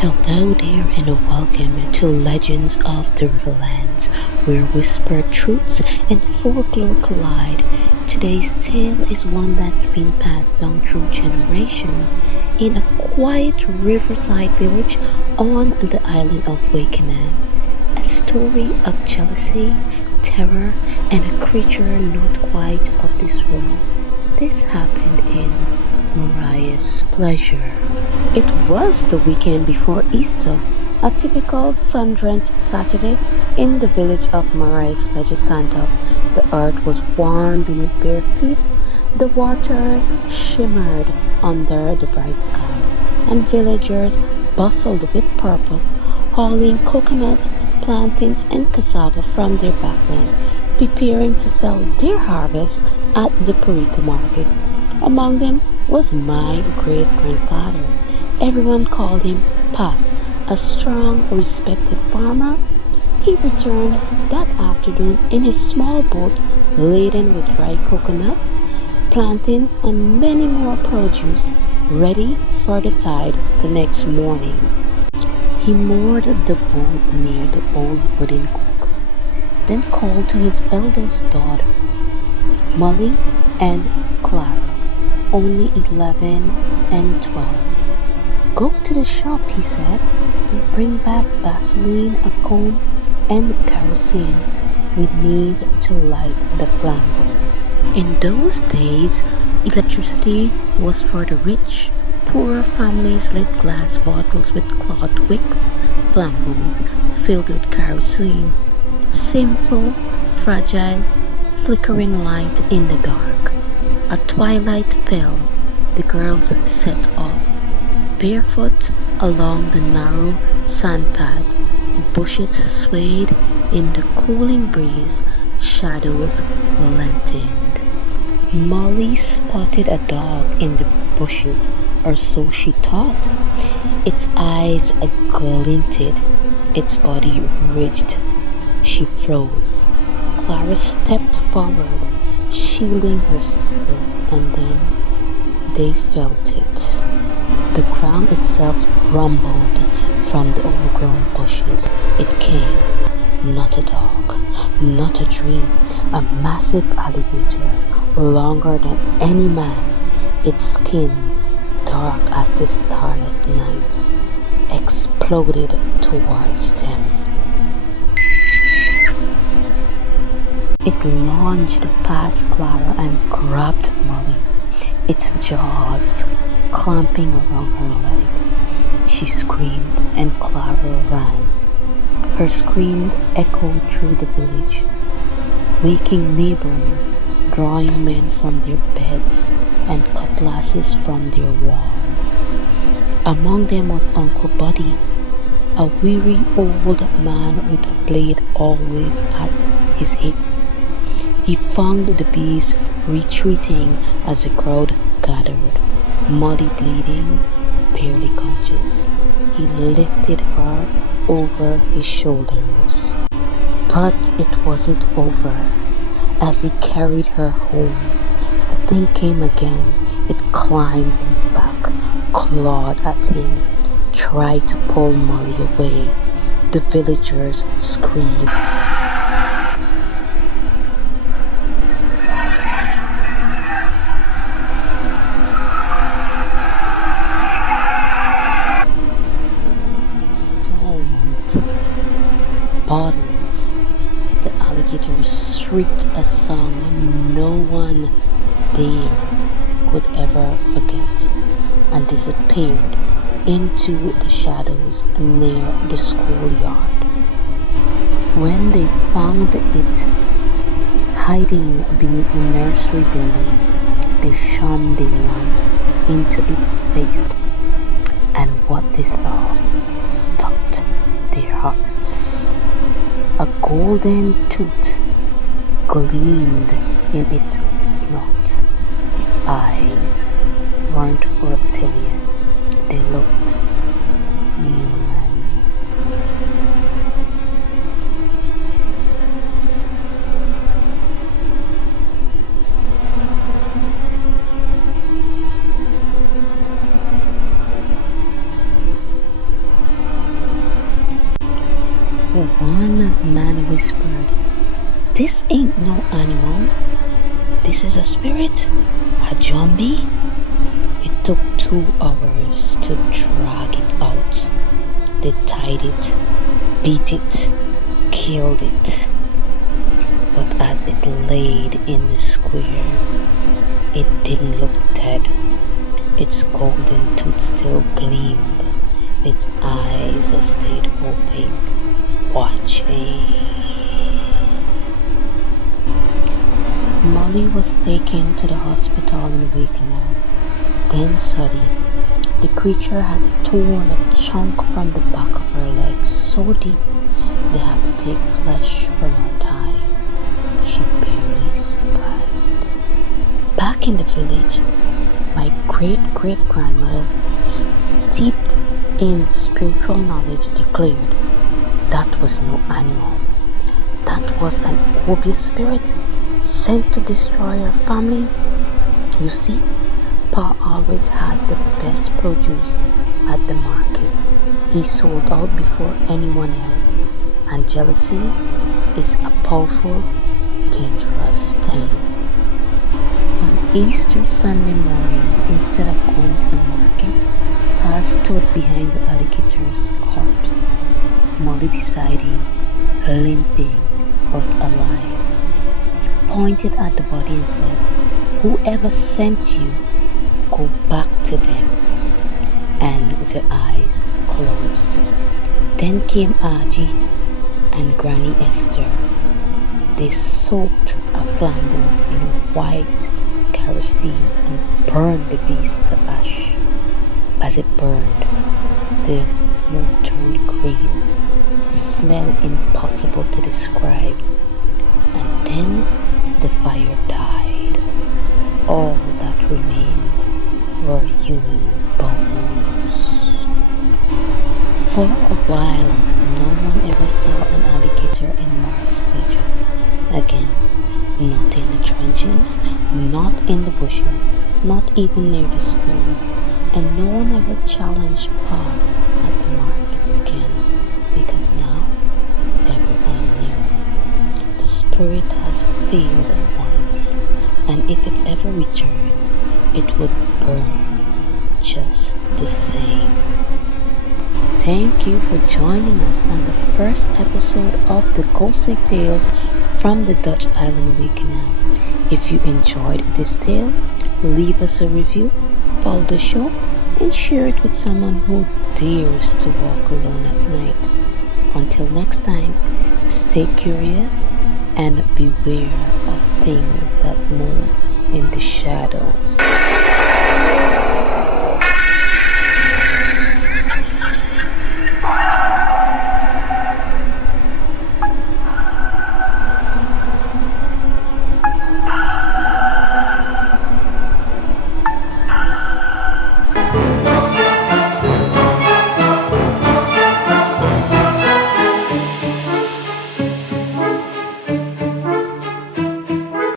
Hello there and welcome to Legends of the Riverlands, where whispered truths and folklore collide. Today's tale is one that's been passed down through generations in a quiet riverside village on the island of Wakenaam. A story of jealousy, terror, and a creature not quite of this world. This happened in Maria's Pleasure. It was the weekend before Easter, a typical sun-drenched Saturday in the village of Maria Pleasure Sandtop. The earth was warm beneath bare feet, the water shimmered under the bright skies, and villagers bustled with purpose, hauling coconuts, plantains, and cassava from their backland, preparing to sell their harvest at the Perico market. Among them was my great-grandfather. Everyone called him Pa, a strong, respected farmer. He returned that afternoon in his small boat laden with dry coconuts, plantains, and many more produce, ready for the tide the next morning. He moored the boat near the old wooden cook, then called to his eldest daughters, Molly and Clara, only 11 and 12. Go to the shop, he said, and bring back gasoline, a comb, and kerosene. We need to light the flambeaux. In those days, electricity was for the rich. Poor families lit glass bottles with cloth wicks, flambeaux filled with kerosene. Simple, fragile, flickering light in the dark. At twilight fell, the girls set off, barefoot along the narrow sand path. Bushes swayed in the cooling breeze, shadows lengthened. Molly spotted a dog in the bushes, or so she thought. Its eyes glinted, its body ridged. She froze. Clara stepped forward, shielding her sister, and then they felt it. The ground itself rumbled from the overgrown bushes. It came, not a dog, not a dream, a massive alligator, longer than any man, its skin dark as the starless night, exploded towards them. It lunged past Clara and grabbed Molly, its jaws clamping around her leg. She screamed and Clara ran. Her scream echoed through the village, waking neighbors, drawing men from their beds and cutlasses from their walls. Among them was Uncle Buddy, a weary old man with a blade always at his hip. He found the beast retreating as the crowd gathered, Molly bleeding, barely conscious. He lifted her over his shoulders. But it wasn't over. As he carried her home, the thing came again. It climbed his back, clawed at him, tried to pull Molly away. The villagers screamed. Bottles. The alligator shrieked a song no one there could ever forget, and disappeared into the shadows near the schoolyard. When they found it hiding beneath the nursery building, they shone their lamps into its face, and what they saw stopped their hearts. A golden tooth gleamed in its snout. Its eyes weren't reptilian, they looked human. One man whispered, "This ain't no animal. This is a spirit, a jumbie." It took 2 hours to drag it out. They tied it, beat it, killed it. But as it laid in the square, it didn't look dead. Its golden tooth still gleamed. Its eyes stayed open, watching. Molly was taken to the hospital in Wakenaam. Then suddenly, the creature had torn a chunk from the back of her leg so deep they had to take flesh from her thigh. She barely survived. Back in the village, my great-great-grandmother, steeped in spiritual knowledge, declared that was no animal. That was an obvious spirit sent to destroy her family. You see, Pa always had the best produce at the market. He sold out before anyone else, and jealousy is a powerful, dangerous thing. On Easter Sunday morning, instead of going to the market, Pa stood behind the alligator's corpse, Molly beside him, limping but alive. He pointed at the body and said, "Whoever sent you, go back to them." And the eyes closed. Then came Aji and Granny Esther. They soaked a flambeau in white kerosene and burned the beast to ash. As it burned, the smoke turned green, smell impossible to describe, and then the fire died. All that remained were human bones. For a while, no one ever saw an alligator in Maria Pleasure again. Not in the trenches, not in the bushes, not even near the school, and no one ever challenged Pa at the market again, because now everyone knew the spirit has failed once, and if it ever returned, it would burn just the same. Thank you for joining us on the first episode of the Ghostly Tales from the Dutch Island Wakenaam. If you enjoyed this tale, leave us a review, follow the show, and share it with someone who dares to walk alone at night. Until next time, stay curious and beware of things that move in the shadows.